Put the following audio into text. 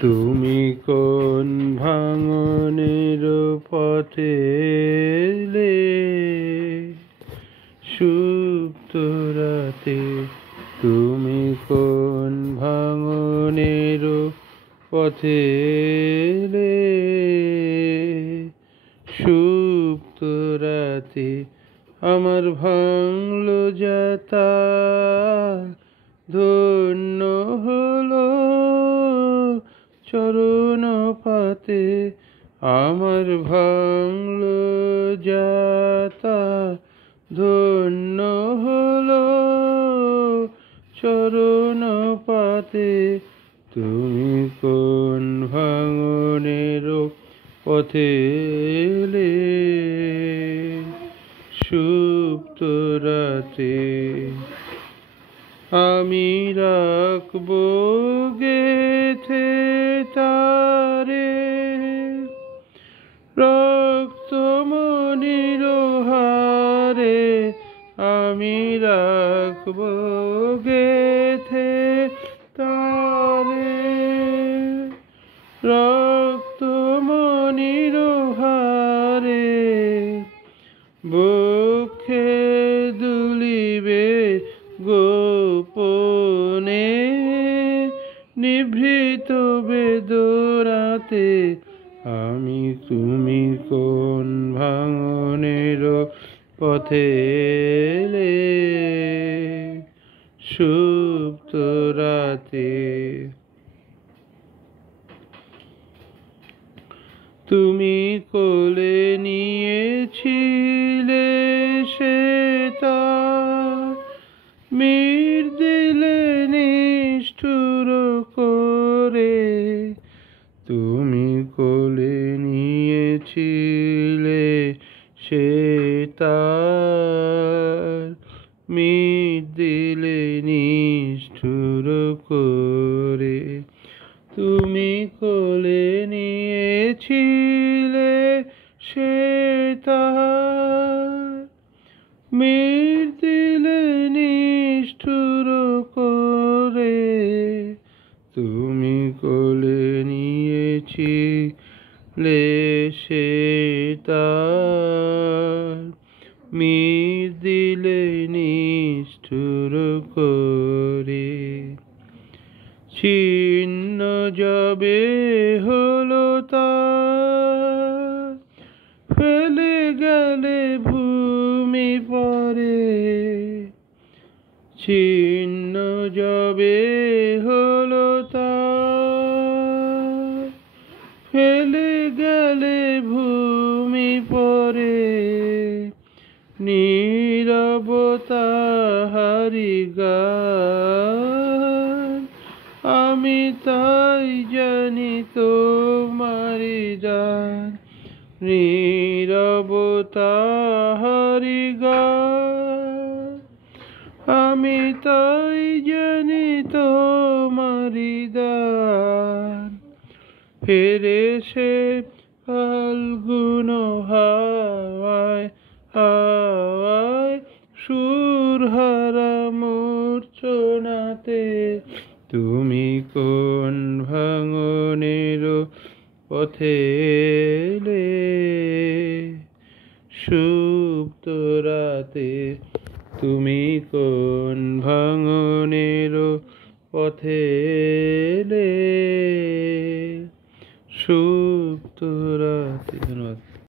তুমি কোন ভাঙনের পথে এলে সুপ্ত রাতে? তুমি কোন ভাঙনের পথে এলে সুপ্ত রাতে? আমার ভাঙলো যাতা, ধন্য হলো চরণ পাতে। আমার ভাঙলো যাতা, ধন্য হলো চরণ পাতে। তুমি কোন ভাঙনের পথে এলে সুপ্ত রাতে? আমি রাখবো গেথে তারে রক্তমণির হারে। আমি রাখবো গেথে তারে রক্তমণির হারে। বক্ষে দুলিবে গোপনে নিভৃত বেদরাতে। তুমি কোন ভাঙনের পথে এলে সুপ্ত রাতে? তুমি কোলে নিয়েছিলে সে তার, মীর দিলে নিষ্ঠুর করে। তুমি কোলে নিয়েছিলে সে তার, মীর দিলে নিষ্ঠুর করে। তুমি কোলে নিয়েছিলে সে তার, মীর দিলে নিষ্ঠুর করে। তুমি কোলে নিয়েছিলে সে তার, মীর দিলে নিষ্ঠুর করে। ছিন্ন যবে হলো তার, ফেলে গেলে ভূমি পরে। ছিন্ন যবে হলো তার, ফেলে গেলে ভূমি পরে। নীরবতা হারি গান, আমি তাই জানি তোমারি দান। নীরবতা হারি গান, আমি তাই জানি তোমারি দান। ফেরে সে ফাল্গুন হাওয়ায় হাওয়ায় সুরহারা মূর্ছনাতে। তুমি কোন ভাঙনের পথে এলে সুপ্ত রাতে? তুমি কোন ভাঙনের পথে এলে সুপ্ত